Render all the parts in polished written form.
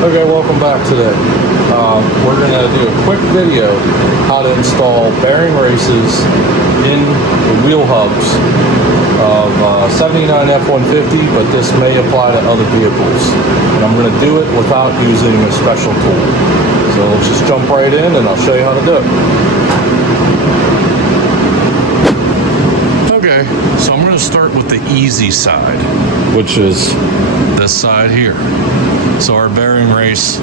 Okay, welcome back today. We're going to do a quick video how to install bearing races in the wheel hubs of 79 F150, but this may apply to other vehicles. And I'm going to do it without using a special tool. So let's just jump right in and I'll show you how to do it. Okay, so I'm going to start with the easy side, which is this side here. So our bearing race,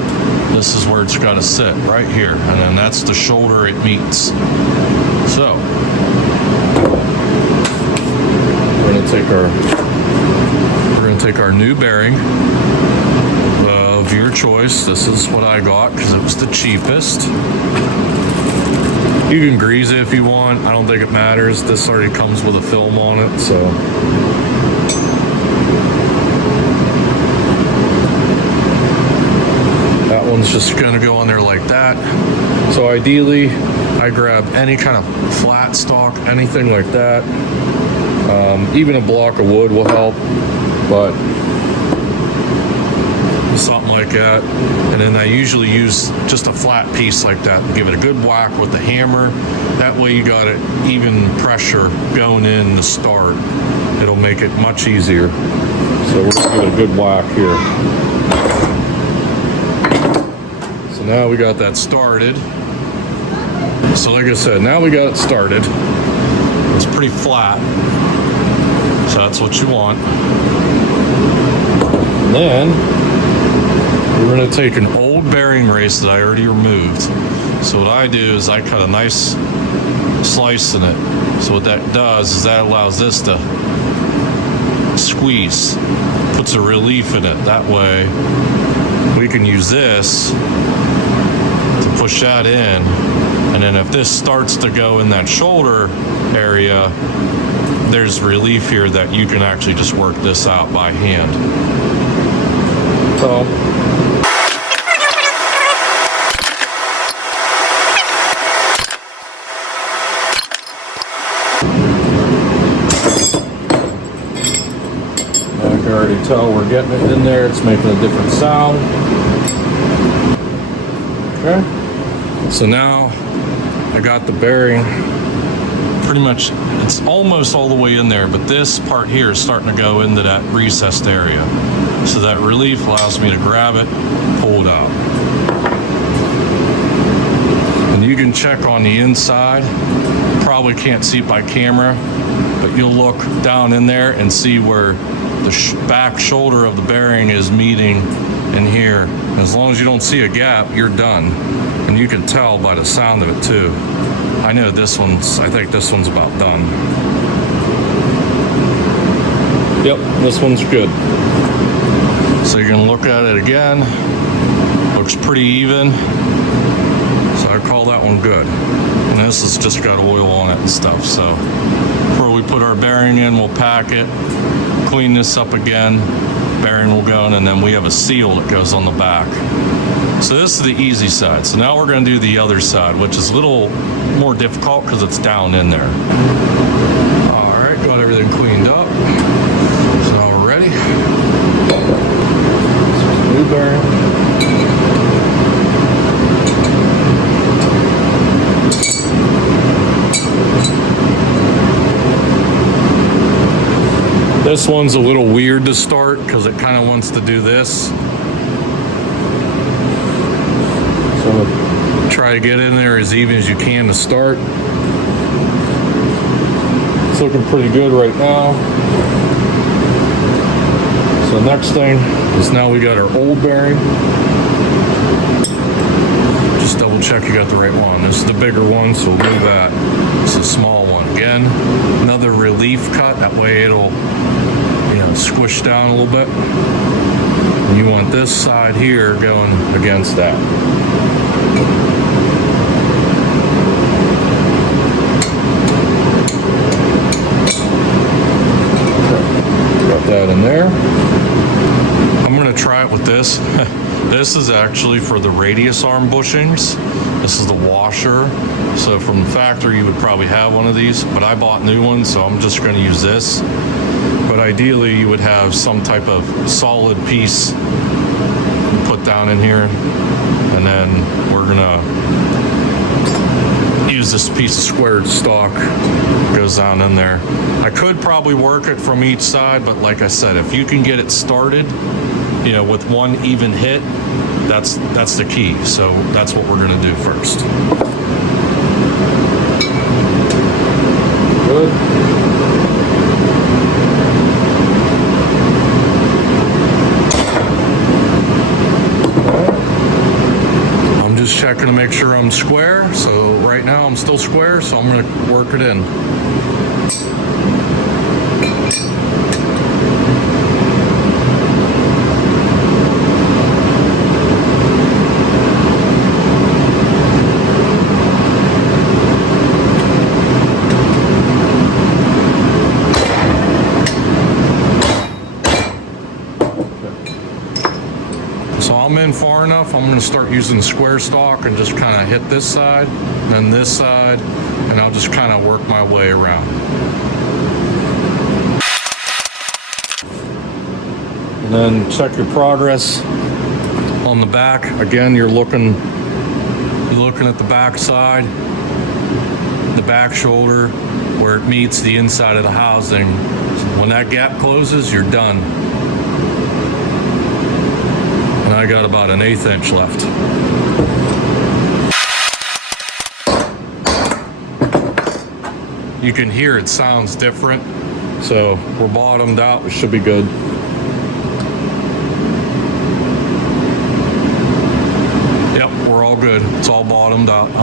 this is where it's got to sit, right here, and then that's the shoulder it meets. So we're going to take our new bearing of your choice. This is what I got because it was the cheapest. You can grease it if you want. I don't think it matters. This already comes with a film on it, so. That one's just gonna go on there like that. So ideally, I grab any kind of flat stock, anything like that. Even a block of wood will help, but something like that. And then I usually use just a flat piece like that and give it a good whack with the hammer. That way you got it even pressure going in to start. It'll make it much easier. So we're gonna give it a good whack here. So now we got that started. So like I said, now we got it started. It's pretty flat. So that's what you want. And then we're going to take an old bearing race that I already removed. So what I do is I cut a nice slice in it. So what that does is that allows this to squeeze, puts a relief in it. That way we can use this to push that in. And then if this starts to go in that shoulder area, there's relief here that you can actually just work this out by hand. So I can already tell we're getting it in there. It's making a different sound. Okay. So now I got the bearing pretty much, it's almost all the way in there, but this part here is starting to go into that recessed area. So that relief allows me to grab it, pull it out. And you can check on the inside. Probably can't see it by camera, but you'll look down in there and see where the back shoulder of the bearing is meeting in here. And as long as you don't see a gap, you're done. And you can tell by the sound of it too. I know this one's, I think this one's about done. Yep, this one's good. So you can look at it again. Looks pretty even. So I call that one good. And this has just got oil on it and stuff. So before we put our bearing in, we'll pack it, clean this up again. Bearing will go in, and then we have a seal that goes on the back. So this is the easy side. So now we're going to do the other side, which is a little more difficult because it's down in there. All right, got everything cleaned up. So now we're ready. This is the new bearing. This one's a little weird to start because it kind of wants to do this. So try to get in there as even as you can to start. It's looking pretty good right now. So next thing is now we got our old bearing. Just double check you got the right one. This is the bigger one, so we'll move that. This is a small one. Again, another relief cut. That way it'll, squish down a little bit. And you want this side here going against that. Okay. Got that in there. I'm going to try it with this. This is actually for the radius arm bushings. This is the washer. So from the factory, you would probably have one of these, but I bought new ones, so I'm just going to use this. But ideally, you would have some type of solid piece. Put down in here, and then we're gonna use this piece of squared stock, goes down in there. I could probably work it from each side, but like I said, if you can get it started, you know, with one even hit, that's the key. So that's what we're gonna do first. Good. Checking to make sure I'm square. So right now I'm still square, so I'm going to work it in. So I'm in far enough, I'm gonna start using square stock and just kind of hit this side, then this side, and I'll just kind of work my way around. And then check your progress on the back. Again, you're looking at the back side, the back shoulder, where it meets the inside of the housing. When that gap closes, you're done. And I got about an 1/8 inch left. You can hear it sounds different. So we're bottomed out, it should be good. Yep, we're all good. It's all bottomed out. I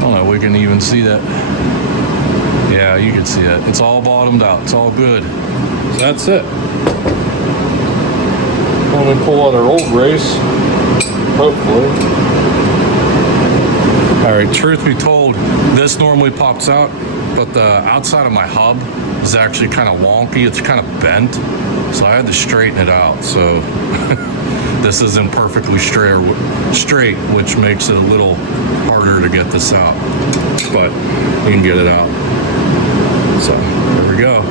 don't know if we can even see that. Yeah, you can see that. It's all bottomed out. It's all good. So that's it. When we pull out our old race, hopefully. All right, truth be told, this normally pops out, but the outside of my hub is actually kind of wonky. It's kind of bent, so I had to straighten it out. So this isn't perfectly straight, which makes it a little harder to get this out, but you can get it out. So there we go.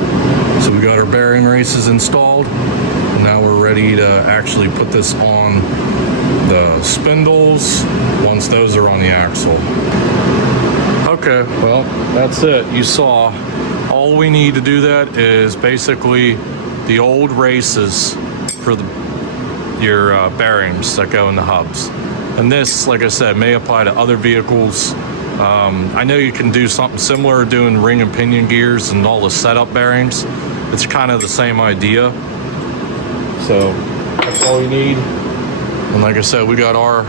So we got our bearing races installed. Now we're ready to actually put this on the spindles once those are on the axle. Okay, well, that's it. You saw. All we need to do that is basically the old races for your bearings that go in the hubs. And this, like I said, may apply to other vehicles. I know you can do something similar doing ring and pinion gears and all the setup bearings. It's kind of the same idea. So that's all you need. And like I said, we got our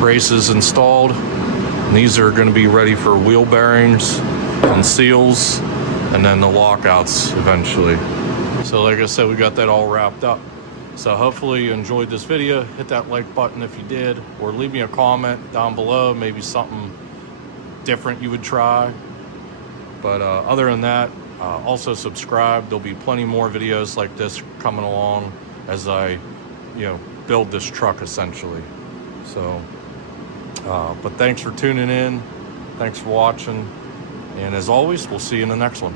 races installed. And these are going to be ready for wheel bearings and seals, and then the lockouts eventually. So like I said, we got that all wrapped up. So hopefully you enjoyed this video. Hit that like button if you did, or leave me a comment down below, maybe something different you would try. But other than that, also subscribe. There'll be plenty more videos like this coming along as I, build this truck essentially. So, but thanks for tuning in. Thanks for watching. And as always, we'll see you in the next one.